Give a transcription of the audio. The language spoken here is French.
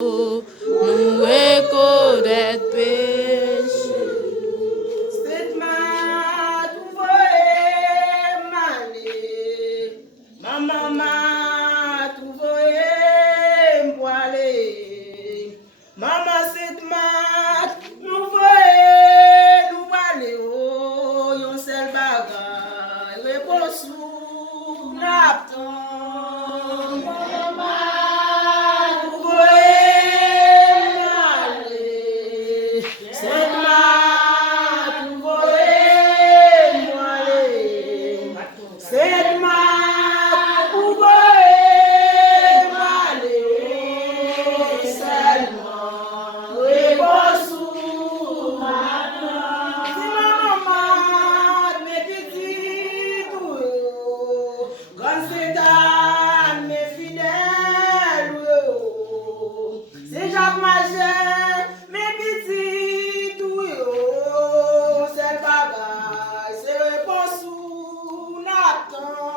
nous reconnaître péché. C'est ma tout voye malé, ma maman tout voye m'poilé, maman c'est ma nous voye nous aller oh yon seul bagay réponse ou n'attend. C'est Jacques Mager, mes petits tout yo, c'est bagay, c'est réponse ou n'attend.